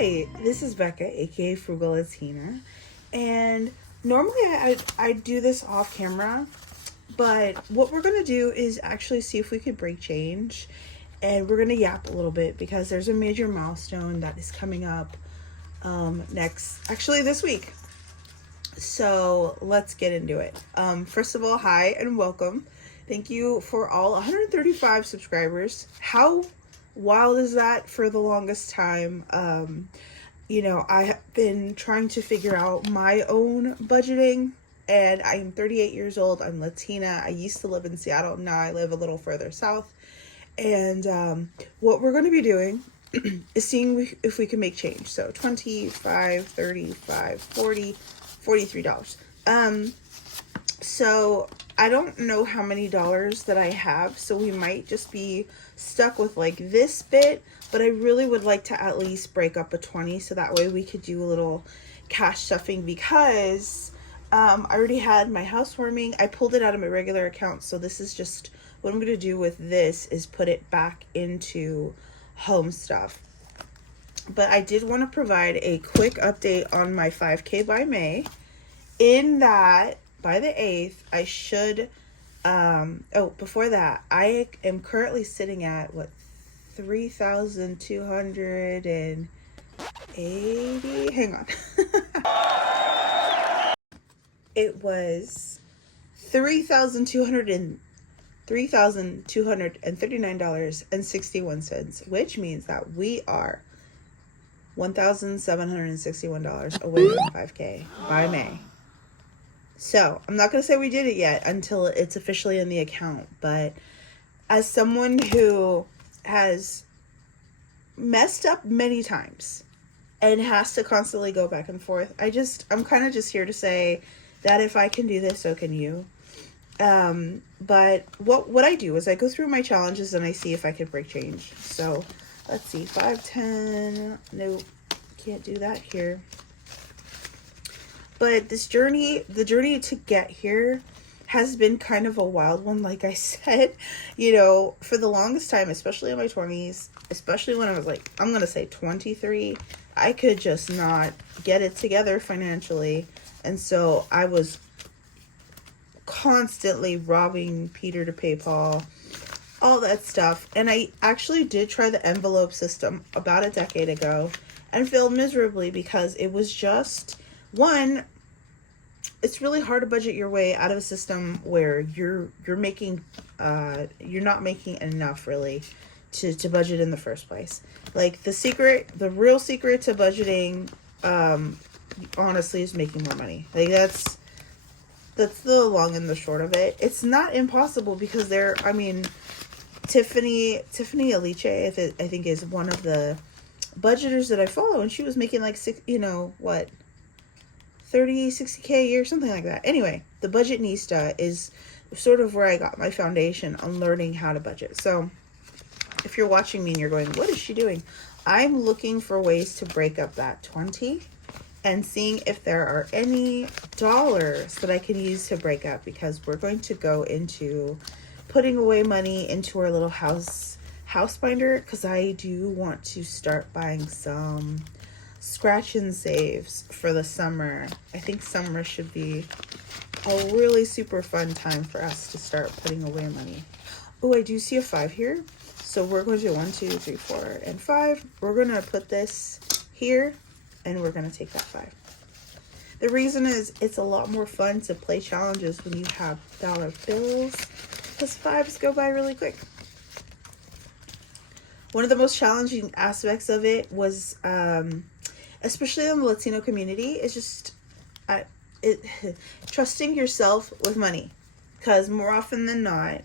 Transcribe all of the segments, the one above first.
Hi, this is Becca, aka Frugal Latina, and normally I do this off camera, but what we're gonna do is actually see if we could break change, and we're gonna yap a little bit because there's a major milestone that is coming up actually this week. So let's get into it. First of all, hi and welcome. Thank you for all 135 subscribers. How wild is that? For the longest time, I have been trying to figure out my own budgeting, and I'm 38 years old. I'm Latina. I used to live in Seattle. Now I live a little further south. And what we're going to be doing is seeing if we can make change. So 25, 35, 40, $43. So I don't know how many dollars that I have, so we might just be stuck with like this bit, but I really would like to at least break up a 20 so that way we could do a little cash stuffing, because I already had my housewarming. I pulled it out of my regular account, so this is just what I'm going to do with this is put it back into home stuff. But I did want to provide a quick update on my 5K by May, in that by the 8th, I should, before that, I am currently sitting at, 3,280, hang on. It was $3,239.61, which means that we are $1,761 away from 5K by May. So I'm not going to say we did it yet until it's officially in the account, but as someone who has messed up many times and has to constantly go back and forth, I'm kind of just here to say that if I can do this, so can you. But what I do is I go through my challenges and I see if I can break change. So let's see, 510, nope, can't do that here. But the journey to get here has been kind of a wild one. Like I said, for the longest time, especially in my 20s, especially when I was like, I'm going to say 23, I could just not get it together financially. And so I was constantly robbing Peter to pay Paul, all that stuff. And I actually did try the envelope system about a decade ago and failed miserably, because it was just, one, it's really hard to budget your way out of a system where you're not making enough really to budget in the first place. Like the real secret to budgeting, honestly, is making more money. Like that's the long and the short of it. It's not impossible, because Tiffany Aliche, I think is one of the budgeters that I follow, and she was making like 30, 60K a year, something like that. Anyway, the Budgetnista is sort of where I got my foundation on learning how to budget. So if you're watching me and you're going, what is she doing? I'm looking for ways to break up that 20 and seeing if there are any dollars that I can use to break up, because we're going to go into putting away money into our little house binder, because I do want to start buying some scratch and saves for the summer. I think summer should be a really super fun time for us to start putting away money. Oh, I do see a 5 here. So we're going to do 1, 2, 3, 4, and 5. We're going to put this here, and we're going to take that 5. The reason is it's a lot more fun to play challenges when you have dollar bills, because 5s go by really quick. One of the most challenging aspects of it was, especially in the Latino community, is just trusting yourself with money, because more often than not,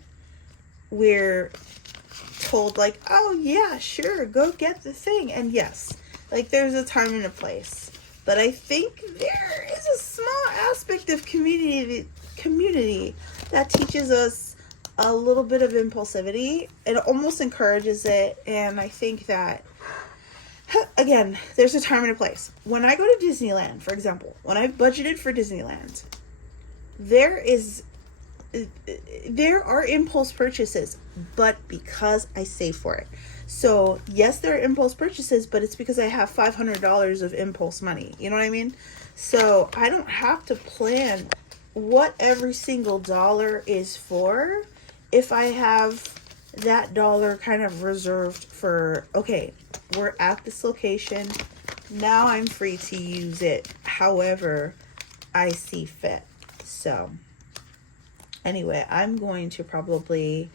we're told like, oh yeah, sure, go get the thing. And yes, like there's a time and a place, but I think there is a small aspect of community that teaches us a little bit of impulsivity. It almost encourages it. And I think that, again, there's a time and a place. When I go to Disneyland, for example, when I've budgeted for Disneyland, there is there are impulse purchases, but because I save for it. So yes, there are impulse purchases, but it's because I have $500 of impulse money. You know what I mean? So I don't have to plan what every single dollar is for if I have that dollar kind of reserved for, okay, we're at this location. Now I'm free to use it however I see fit. So anyway, I'm going to probably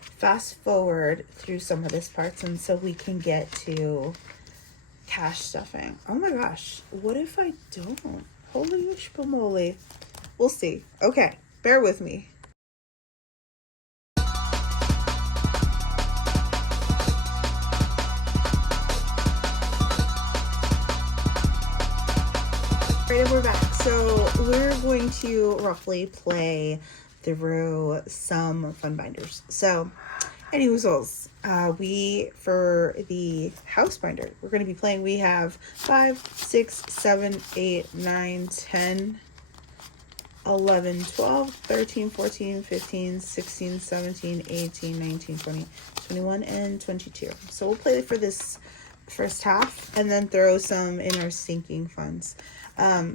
fast forward through some of this parts and so we can get to cash stuffing. Oh my gosh, what if I don't? Holy schmoly. We'll see. Okay, bear with me. Right, and we're back. So we're going to roughly play through some fun binders. So anyways, we, for the house binder, we're going to be playing, we have 5, 6, 7, 8, 9, 10, 11, 12, 13, 14, 15, 16, 17, 18, 19, 20, 21, and 22. So we'll play for this first half and then throw some in our sinking funds.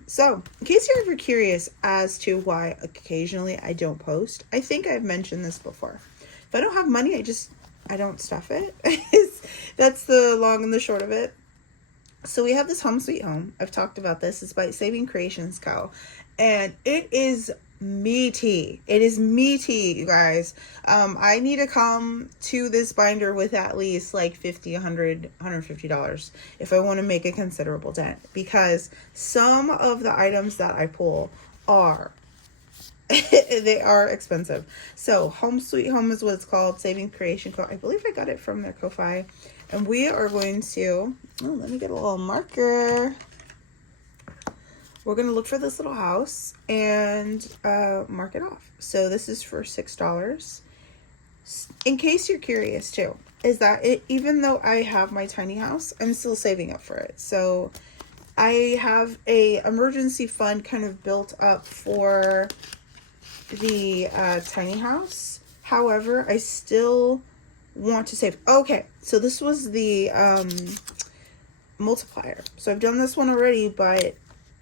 So in case you're ever curious as to why occasionally I don't post, I think I've mentioned this before. If I don't have money, I don't stuff it. That's the long and the short of it. So we have this Home Sweet Home. I've talked about this. It's by Saving Creations Co. And it is meaty. It is meaty, you guys. I need to come to this binder with at least like $50, $100, $150 if I want to make a considerable dent, because some of the items that I pull are they are expensive. So Home Sweet Home is what it's called, Saving Creation Co. I believe I got it from their Ko-Fi. And we are going to, let me get a little marker. We're going to look for this little house and mark it off. So this is for $6. In case you're curious too, is that even though I have my tiny house, I'm still saving up for it. So I have a emergency fund kind of built up for the tiny house. However, I still want to save. Okay, so this was the multiplier. So I've done this one already, but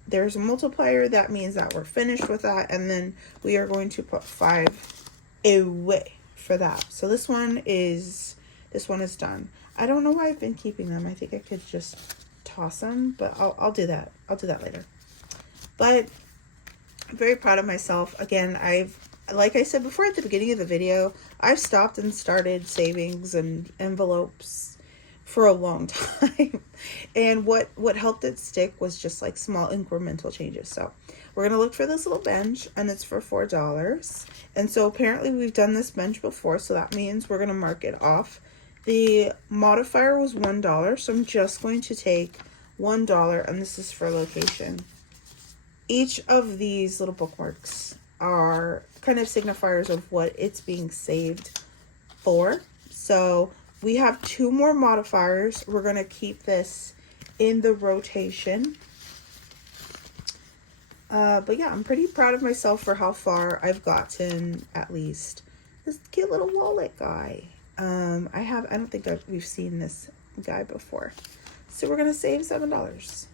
there's a multiplier. That means that we're finished with that, and then we are going to put 5 away for that. So this one is done. I don't know why I've been keeping them. I think I could just toss them, but I'll do that. I'll do that later. But I'm very proud of myself. Again, like I said before at the beginning of the video, I've stopped and started savings and envelopes for a long time. And what helped it stick was just like small incremental changes. So we're going to look for this little bench, and it's for $4. And so apparently we've done this bench before, so that means we're going to mark it off. The modifier was $1, so I'm just going to take $1, and this is for location. Each of these little bookmarks are kind of signifiers of what it's being saved for. So we have 2 more modifiers. We're going to keep this in the rotation. But yeah, I'm pretty proud of myself for how far I've gotten, at least. This cute little wallet guy. I don't think we've seen this guy before. So we're going to save $7.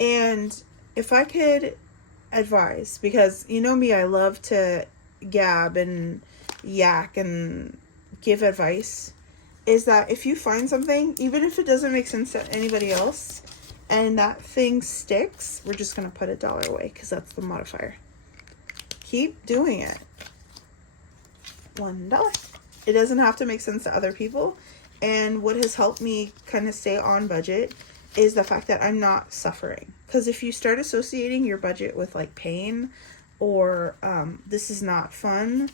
And if I could advise, because you know me, I love to gab and yak and give advice, is that if you find something, even if it doesn't make sense to anybody else, and that thing sticks, we're just going to put $1 away, because that's the modifier. Keep doing it. $1. It doesn't have to make sense to other people. And what has helped me kind of stay on budget is the fact that I'm not suffering. Because if you start associating your budget with like pain or this is not fun,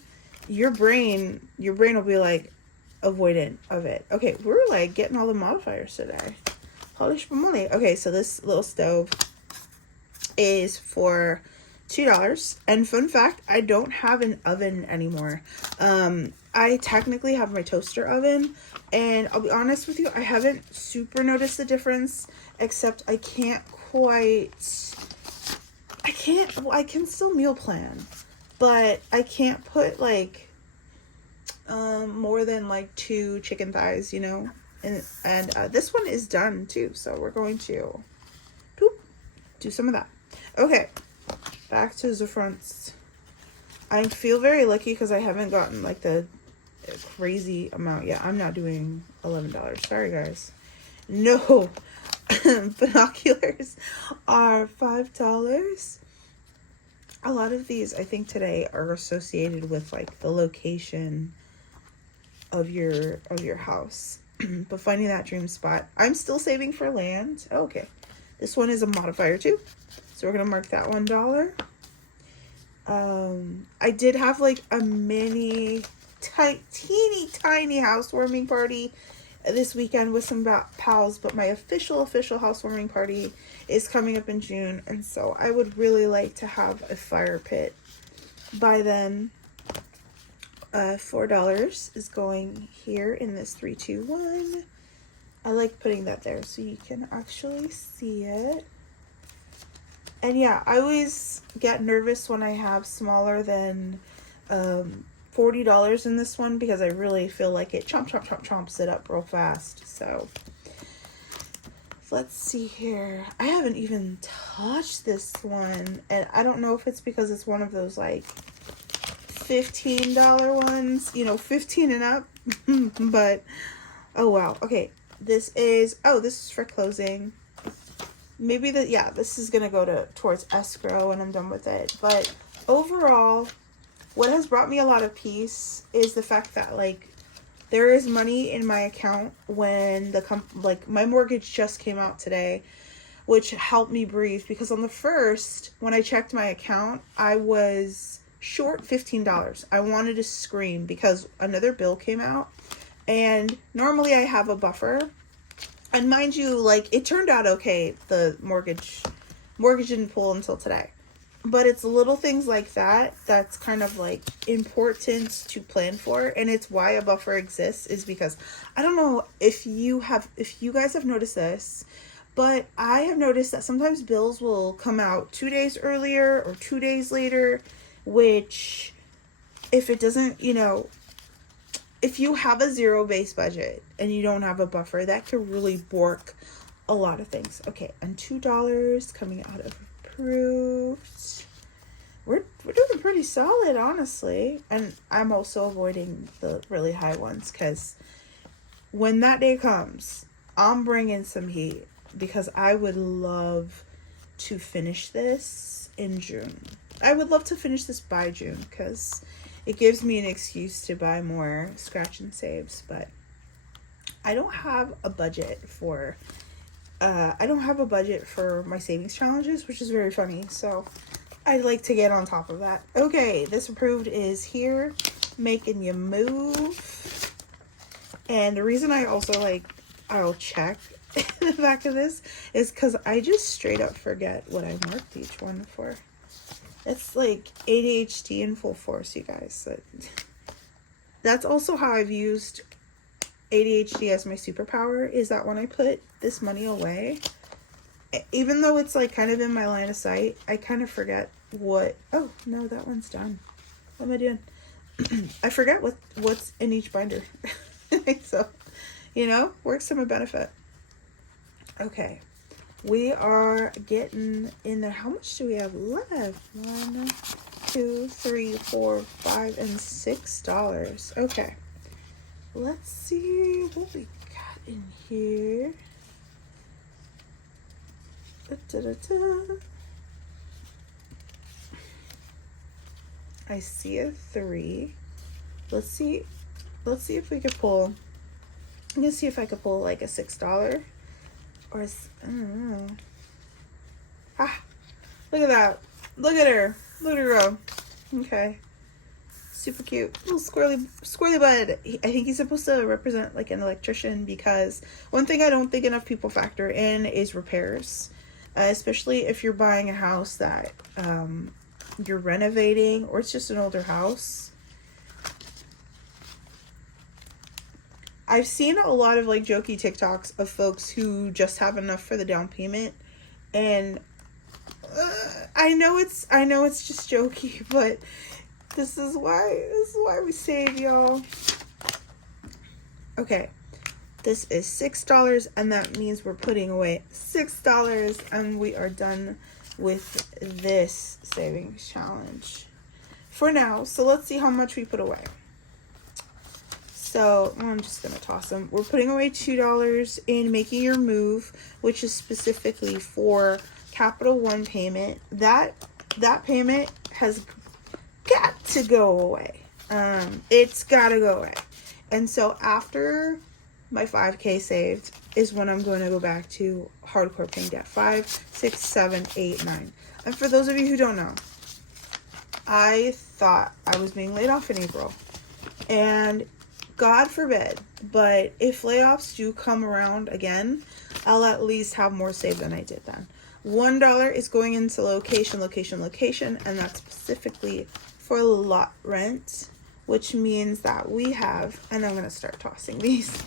your brain will be like avoidant of it. Okay, we're like getting all the modifiers today. Holy schmoly. Okay, so this little stove is for $2. And fun fact, I don't have an oven anymore. I technically have my toaster oven, and I'll be honest with you, I haven't super noticed the difference, except I can still meal plan. but I can't put like more than like 2 chicken thighs, you know. And this one is done too, so we're going to do some of that. Okay, back to the fronts. I feel very lucky because I haven't gotten like the crazy amount yet. I'm not doing $11. Sorry, guys. No. Binoculars are $5. A lot of these, I think, today are associated with like the location of your house. But finding that dream spot. I'm still saving for land. Okay. This one is a modifier too. So we're going to mark that $1. I did have like a mini, teeny tiny housewarming party this weekend with some pals, but my official housewarming party is coming up in June, and so I would really like to have a fire pit by then. $4 is going here in this 3, 2, 1. I like putting that there so you can actually see it. And yeah, I always get nervous when I have smaller than $40 in this one because I really feel like it chomps it up real fast. So let's see here. I haven't even touched this one, and I don't know if it's because it's one of those like $15 ones, you know, 15 and up. But oh wow. Okay, this is for closing. Maybe this is gonna go towards escrow when I'm done with it. But overall, what has brought me a lot of peace is the fact that like there is money in my account when my mortgage just came out today, which helped me breathe, because on the first, when I checked my account, I was short $15. I wanted to scream because another bill came out, and normally I have a buffer. And mind you, like, it turned out okay. The mortgage didn't pull until today. But it's little things like that that's kind of like important to plan for. And it's why a buffer exists, is because I don't know if you guys have noticed this, but I have noticed that sometimes bills will come out 2 days earlier or 2 days later, which if it doesn't, you know, if you have a zero base budget and you don't have a buffer, that could really bork a lot of things. Okay, and $2 coming out of approved. We're doing pretty solid, honestly. And I'm also avoiding the really high ones because when that day comes, I'm bringing some heat, because I would love to finish this in June. I would love to finish this by June because it gives me an excuse to buy more scratch and saves. But I don't have a budget for my savings challenges, which is very funny. So I'd like to get on top of that. Okay, this approved is here, making you move. And the reason I also I'll check the back of this is because I just straight up forget what I marked each one for. It's like ADHD in full force, you guys. That's also how I've used ADHD as my superpower, is that when I put this money away, even though it's like kind of in my line of sight, I kind of forget what, oh no, that one's done. What am I doing? I forget what's in each binder. So, you know, works to my benefit. Okay. We are getting in there. How much do we have left? 1, 2, 3, 4, 5, and $6. Okay. Let's see what we got in here. I see a 3. Let's see if we could pull. I'm gonna see if I could pull like a $6. Or, I don't know. Ah, look at that. Look at her. Look at her go. Okay. Super cute. Little squirrely bud. I think he's supposed to represent like an electrician, because one thing I don't think enough people factor in is repairs. Especially if you're buying a house that you're renovating, or it's just an older house. I've seen a lot of like jokey TikToks of folks who just have enough for the down payment, and I know it's just jokey, but This is why we save, y'all. Okay. This is $6, and that means we're putting away $6, and we are done with this savings challenge for now. So let's see how much we put away. So I'm just gonna toss them. We're putting away $2 in Making Your Move, which is specifically for Capital One payment. That payment has got to go away. It's gotta go away. And so after my 5K saved is when I'm going to go back to hardcore paying debt. 5, 6, 7, 8, 9. And for those of you who don't know, I thought I was being laid off in April. And God forbid, but if layoffs do come around again, I'll at least have more saved than I did then. $1 is going into location, and that's specifically for lot rent, which means that we have, and I'm going to start tossing these,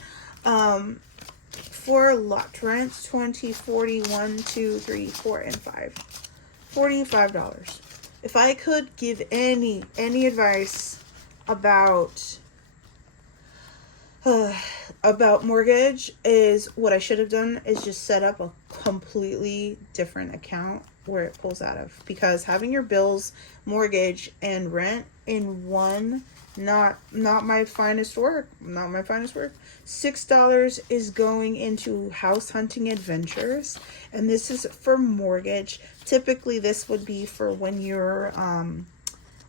for lot rent, 20, 40, 1, 2, 3, 4, and 5. $45. If I could give any advice about mortgage, is what I should have done is just set up a completely different account where it pulls out of, because having your bills, mortgage, and rent in one, not my finest work. $6 is going into house hunting adventures, and this is for mortgage. Typically this would be for when you're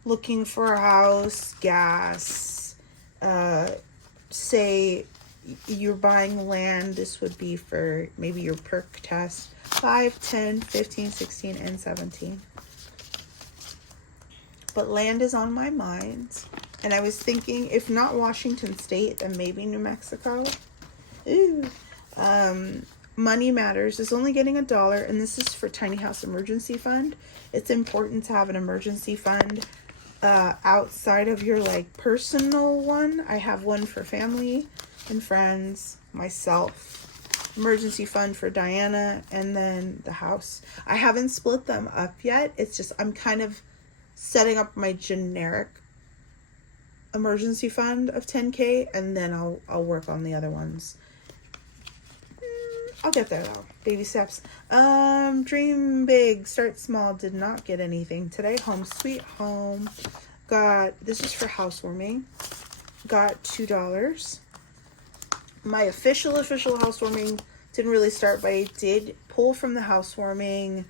looking for a house, gas, say you're buying land. This would be for maybe your perk test. 5, 10, 15, 16, and 17. But land is on my mind. And I was thinking, if not Washington State, then maybe New Mexico. Ooh. Money Matters is only getting $1, and this is for Tiny House Emergency Fund. It's important to have an emergency fund outside of your like personal one. I have one for family and friends, myself, emergency fund for Diana, and then the house. I haven't split them up yet. It's just I'm kind of setting up my generic emergency fund of 10K, and then I'll work on the other ones. I'll get there though. Baby steps. Dream big, start small. Did not get anything today. Home sweet home. This is for housewarming. Got $2. My official housewarming didn't really start, but I did pull from the housewarming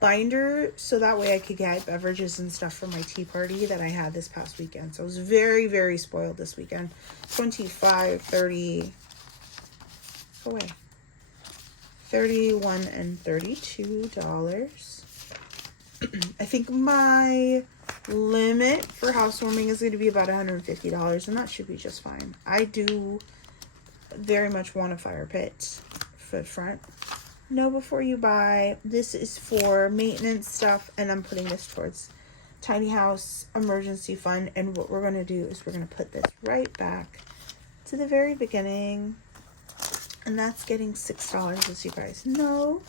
binder so that way I could get beverages and stuff for my tea party that I had this past weekend. So I was very, very spoiled this weekend. 25, 30, away. 31 and $32. I think my limit for housewarming is going to be about $150, and that should be just fine. I do very much want a fire pit foot front. Know before you buy. This is for maintenance stuff, and I'm putting this towards Tiny House Emergency Fund. And what we're going to do is we're going to put this right back to the very beginning, and that's getting $6, as you guys know.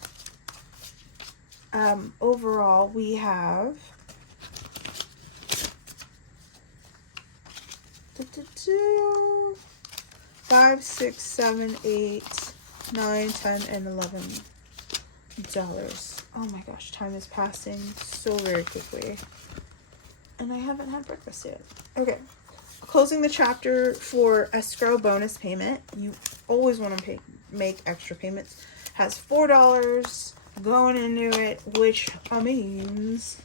Overall, we have 5, 6, 7, 8, 9, 10, and $11. Oh my gosh, time is passing so very quickly. And I haven't had breakfast yet. Okay. Closing the chapter for escrow bonus payment. You always want to make extra payments. Has $4 going into it, which means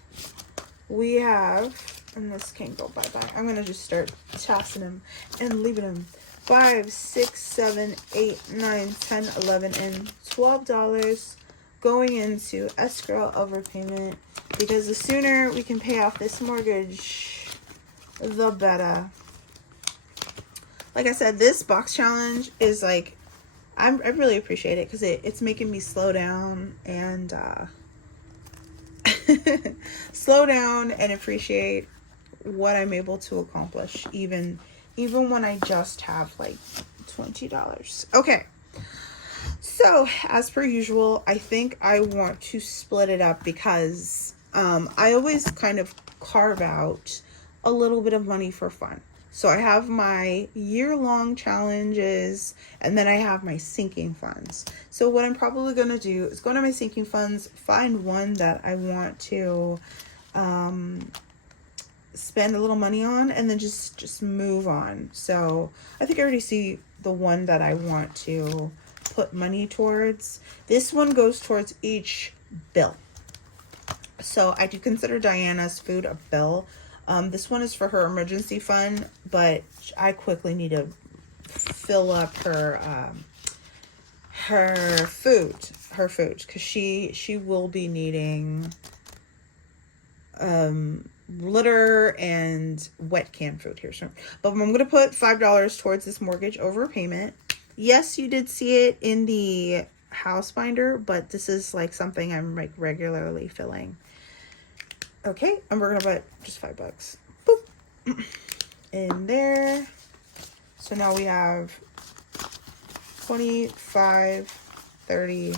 we have, and this can't go bye-bye. I'm going to just start tossing them and leaving them. 5, 6, 7, 8, 9, 10, 11, and $12 going into escrow overpayment, because the sooner we can pay off this mortgage, the better. Like I said, this box challenge is like, I really appreciate it because it's making me slow down and slow down and appreciate what I'm able to accomplish, even when I just have like $20. Okay. So, as per usual, I think I want to split it up because I always kind of carve out a little bit of money for fun. So I have my year-long challenges, and then I have my sinking funds. So what I'm probably going to do is go to my sinking funds, find one that I want to spend a little money on, and then just move on. So I think I already see the one that I want to put money towards. This one goes towards each bill. So I do consider Diana's food a bill. This one is for her emergency fund, but I quickly need to fill up her food, because she will be needing litter and wet canned food here soon. But I'm going to put $5 towards this mortgage overpayment. Yes, you did see it in the house binder, but this is like something I'm like regularly filling. Okay, and we're gonna put just $5. Boop. In there. So now we have 25, 30,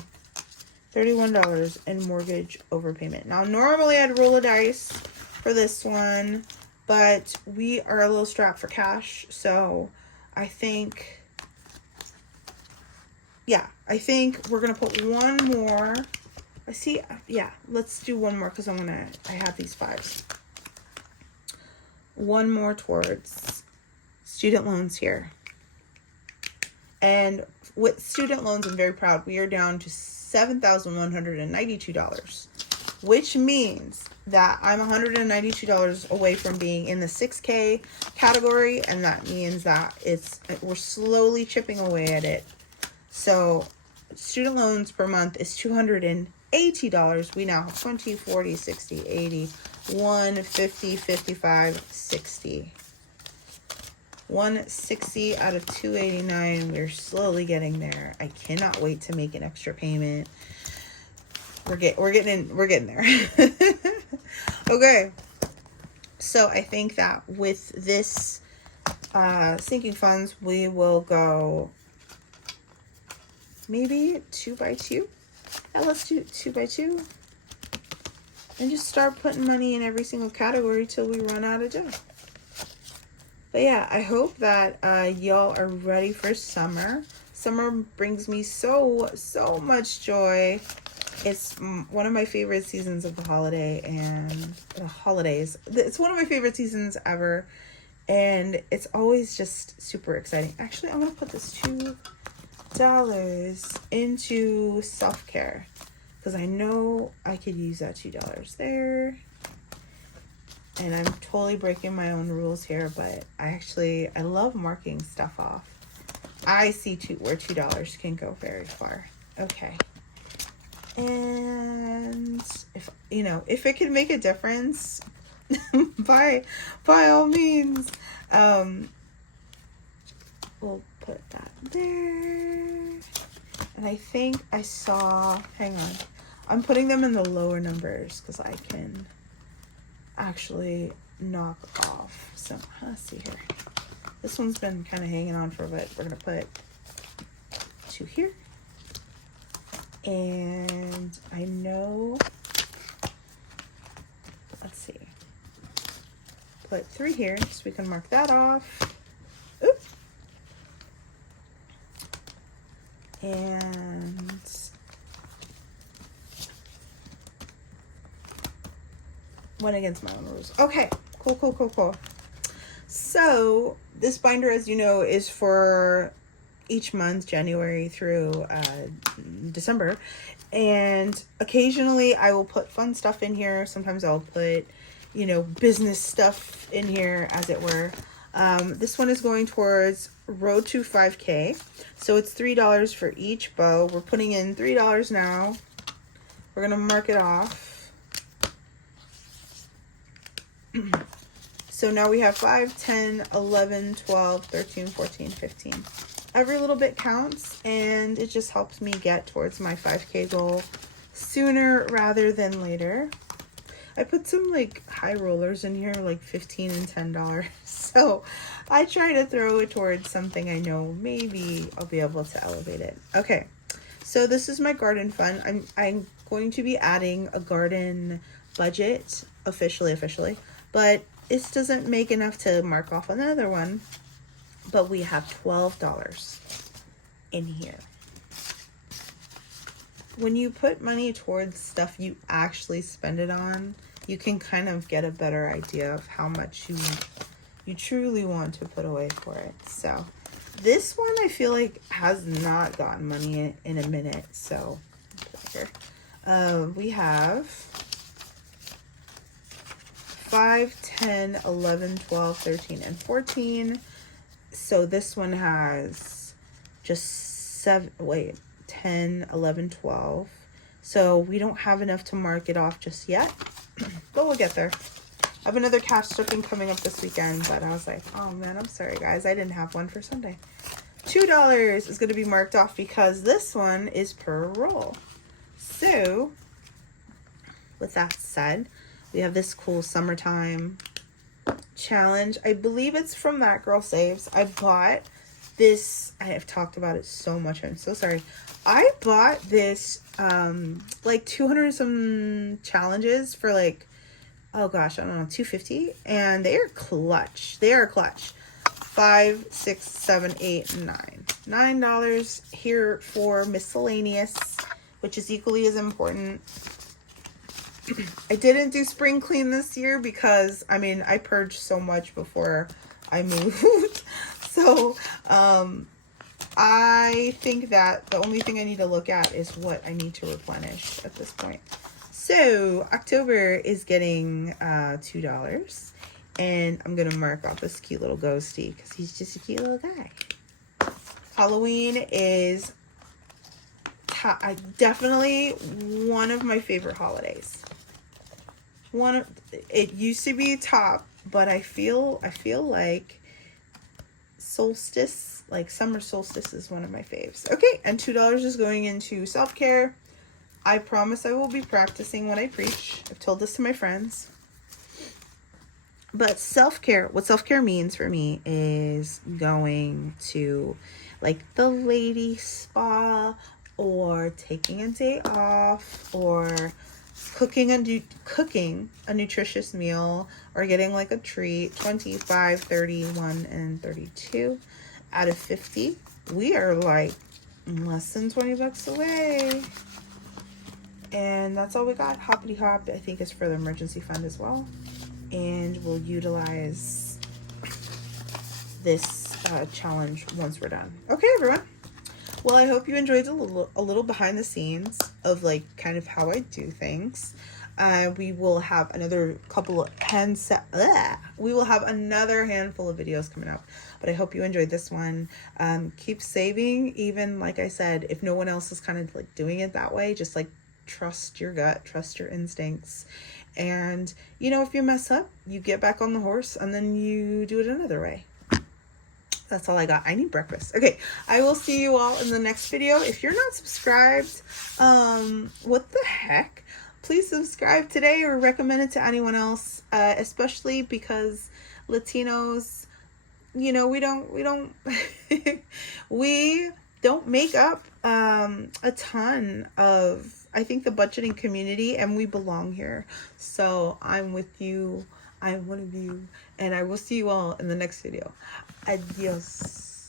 $31 in mortgage overpayment. Now normally I'd roll a dice for this one, but we are a little strapped for cash, so I think we're gonna put one more. Let's do one more, because I have these fives. One more towards student loans here. And with student loans, I'm very proud. We are down to $7,192, which means that I'm $192 away from being in the 6K category, and that means that we're slowly chipping away at it. So student loans per month is $280. We now have 20, 40, 60, 80, 150, 55, 60. 160 out of 289. We're slowly getting there. I cannot wait to make an extra payment. We're getting there. Okay. So I think that with this sinking funds, we will go maybe 2x2. Yeah, let's do 2x2. And just start putting money in every single category till we run out of dough. But yeah, I hope that y'all are ready for summer. Summer brings me so much joy. It's one of my favorite seasons of the holiday and the holidays. It's one of my favorite seasons ever. And it's always just super exciting. Actually, I'm going to put this $2 into self-care, because I know I could use that $2 there. And I'm totally breaking my own rules here, but I love marking stuff off. I see where $2 can go very far. Okay. And if it can make a difference, by all means, we'll put that there. And I think I saw, hang on, I'm putting them in the lower numbers because I can actually knock off some. Let's see here. This one's been kind of hanging on for a bit. We're gonna put 2 here. And I know, let's see, put 3 here so we can mark that off. Oops. And went against my own rules. Okay, cool. So this binder, as you know, is for each month, January through December. And occasionally I will put fun stuff in here. Sometimes I'll put, business stuff in here, as it were. This one is going towards Road to 5K. So it's $3 for each bow. We're putting in $3 now. We're going to mark it off. So now we have 5, 10, 11, 12, 13, 14, 15. Every little bit counts, and it just helps me get towards my 5K goal sooner rather than later. I put some high rollers in here, like $15 and $10. So I try to throw it towards something I know maybe I'll be able to elevate it. Okay, so this is my garden fund. I'm going to be adding a garden budget officially, but this doesn't make enough to mark off another one, but we have $12 in here. When you put money towards stuff you actually spend it on, you can kind of get a better idea of how much you truly want to put away for it. So this one I feel like has not gotten money in a minute. So we have 5, 10, 11, 12, 13, and 14. So this one has just 10, 11, 12. So we don't have enough to mark it off just yet, but we'll get there. I have another cash stripping coming up this weekend, but I was like, oh man, I'm sorry guys, I didn't have one for Sunday. $2 is going to be marked off because this one is per roll. So with that said, we have this cool summertime challenge. I believe it's from That Girl Saves. I bought this. I have talked about it so much. I'm so sorry. I bought this like 200 some challenges for like, oh gosh, I don't know, $2.50, and they are clutch. They are clutch. 5, 6, 7, 8, 9. $9 here for miscellaneous, which is equally as important. I didn't do spring clean this year because, I mean, I purged so much before I moved. So, I think that the only thing I need to look at is what I need to replenish at this point. So, October is getting $2. And I'm going to mark off this cute little ghosty because he's just a cute little guy. Halloween is definitely one of my favorite holidays. It used to be top, but I feel like solstice, like summer solstice, is one of my faves. Okay, and $2 is going into self-care. I promise I will be practicing when I preach. I've told this to my friends. But self-care, what self-care means for me is going to like the lady spa, or taking a day off, or cooking a nutritious meal, or getting like a treat. 25, 31, and 32 out of 50. We are like less than 20 bucks away. And that's all we got. Hoppity Hop, I think, is for the emergency fund as well. And we'll utilize this challenge once we're done. Okay, everyone. Well, I hope you enjoyed a little behind the scenes of like kind of how I do things. We will have another we will have another handful of videos coming up, but I hope you enjoyed this one. Keep saving, even like I said, if no one else is kind of like doing it that way, just like trust your gut, trust your instincts. And, you know, if you mess up, you get back on the horse and then you do it another way. That's all I got. I need breakfast. Okay, I will see you all in the next video. If you're not subscribed, what the heck? Please subscribe today or recommend it to anyone else, especially because Latinos, you know, we don't we don't make up a ton of, I think, the budgeting community, and we belong here. So I'm with you. I'm one of you, and I will see you all in the next video. Adios.